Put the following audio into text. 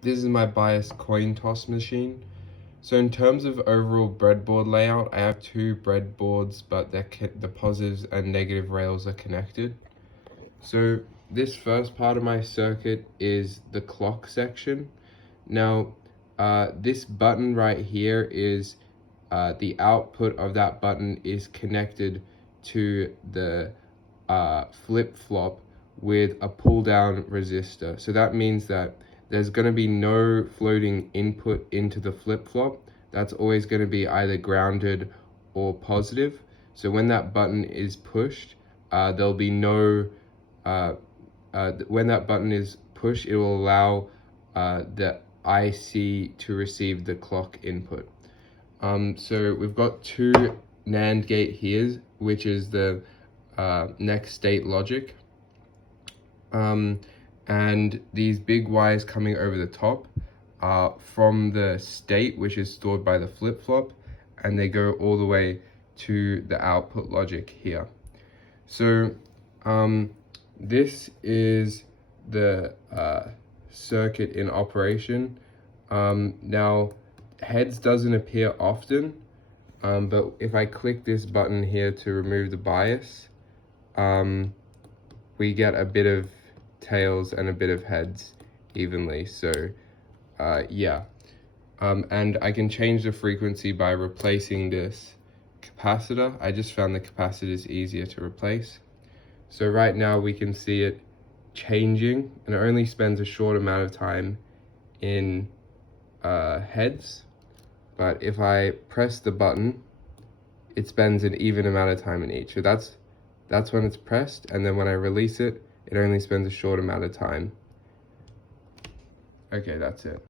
This is my bias coin toss machine. So in terms of overall breadboard layout, I have two breadboards, but the positives and negative rails are connected. So this first part of my circuit is the clock section. Now, this button right here is the output of that button is connected to the flip-flop with a pull-down resistor. So that means that there's going to be no floating input into the flip-flop. That's always going to be either grounded or positive. So when that button is pushed, there'll be no, when that button is pushed, it will allow the IC to receive the clock input. So we've got two NAND gate here, which is the next state logic. And these big wires coming over the top are from the state, which is stored by the flip-flop, and they go all the way to the output logic here. So this is the circuit in operation. Now, heads doesn't appear often, but if I click this button here to remove the bias, we get a bit of tails and a bit of heads evenly. So yeah, and I can change the frequency by replacing this capacitor. I just found the capacitor is easier to replace. So right now we can see it changing, and it only spends a short amount of time in heads, but if I press the button, it spends an even amount of time in each. So that's when it's pressed, and then when I release it, it only spends a short amount of time. Okay, that's it.